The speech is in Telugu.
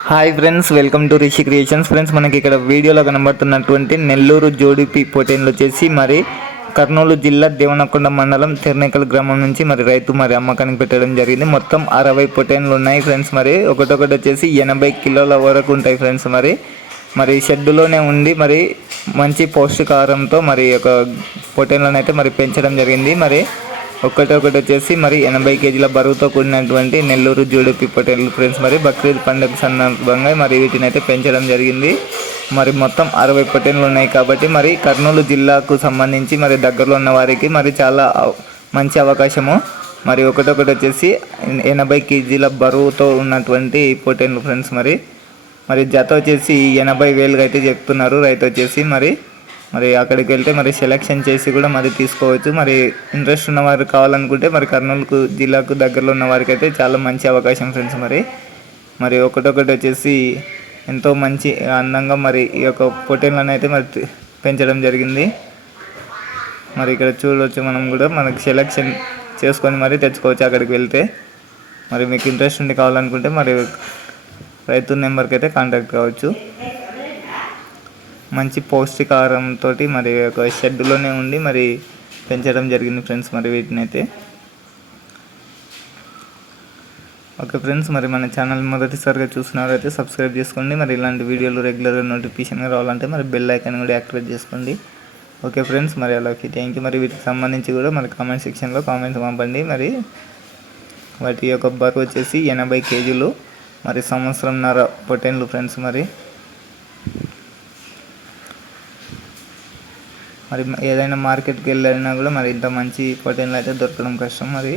Hi friends welcome to Rishi creations friends మనకి ఇక్కడ వీడియోలో కనబడుతున్నటువంటి నెల్లూరు జోడిపి పోటీలు వచ్చేసి మరి కర్నూలు జిల్లా దేవనకొండ మండలం తిర్నేకల్ గ్రామం నుంచి మరి రైతు మరి అమ్మకానికి పెట్టడం జరిగింది. మొత్తం అరవై పొటైన్లు ఉన్నాయి ఫ్రెండ్స్ మరి. ఒకటొకటి వచ్చేసి ఎనభై కిలోల వరకు ఉంటాయి ఫ్రెండ్స్ మరి. మరి షెడ్డులోనే ఉండి మరి మంచి పౌష్టికాహారంతో మరి ఒక పొటైన్లను అయితే మరి పెంచడం జరిగింది. మరి ఒకటొకటి వచ్చేసి మరి ఎనభై కేజీల బరువుతో కూడినటువంటి నెల్లూరు జూడు పొటేన్లు ఫ్రెండ్స్ మరి బక్రీద్ పండుగ సందర్భంగా మరి వీటిని అయితే పెంచడం జరిగింది. మరి మొత్తం అరవై పొటేన్లు ఉన్నాయి కాబట్టి మరి కర్నూలు జిల్లాకు సంబంధించి మరి దగ్గరలో ఉన్న వారికి మరి చాలా మంచి అవకాశము. మరి ఒకటొకటి వచ్చేసి ఎనభై కేజీల బరువుతో ఉన్నటువంటి పొటేన్లు ఫ్రెండ్స్ మరి. మరి జత వచ్చేసి ఎనభై వేలుగా అయితే చెప్తున్నారు. రైతు వచ్చేసి మరి మరి అక్కడికి వెళ్తే మరి సెలెక్షన్ చేసి కూడా మరి తీసుకోవచ్చు. మరి ఇంట్రెస్ట్ ఉన్నవారు కావాలనుకుంటే మరి కర్నూలుకు జిల్లాకు దగ్గరలో ఉన్న వారికి అయితే చాలా మంచి అవకాశం ఫ్రెండ్స్ మరి. మరి ఒకటొకటి వచ్చేసి ఎంతో మంచి అందంగా మరి ఈ యొక్క పొటేన్లను అయితే మరి పెంచడం జరిగింది. మరి ఇక్కడ చూడవచ్చు మనం కూడా మనకు సెలెక్షన్ చేసుకొని మరి తెచ్చుకోవచ్చు అక్కడికి వెళ్తే. మరి మీకు ఇంట్రెస్ట్ ఉండి కావాలనుకుంటే మరి రైతు నెంబర్కి అయితే కాంటాక్ట్ కావచ్చు. మంచి పౌష్టికాహారంతో మరి ఒక షెడ్లోనే ఉండి మరి పెంచడం జరిగింది ఫ్రెండ్స్ మరి వీటిని అయితే ఓకే ఫ్రెండ్స్ మరి మన ఛానల్ మొదటిసారిగా చూసినారైతే సబ్స్క్రైబ్ చేసుకోండి. మరి ఇలాంటి వీడియోలు రెగ్యులర్గా నోటిఫికేషన్గా రావాలంటే మరి బెల్ ఐకాన్ కూడా యాక్టివేట్ చేసుకోండి. ఓకే ఫ్రెండ్స్ మరి అలాగే థ్యాంక్ యూ. మరి వీటికి సంబంధించి కూడా మరి కామెంట్ సెక్షన్లో కామెంట్స్ పంపండి. మరి వాటి యొక్క బరువు వచ్చేసి ఎనభై కేజీలు మరి సంవత్సరంన్నర పొటెన్లు ఫ్రెండ్స్ మరి. మరి ఏదైనా మార్కెట్కి వెళ్ళినా కూడా మరి ఇంత మంచి పొటెన్లు అయితే దొరకడం కష్టం. మరి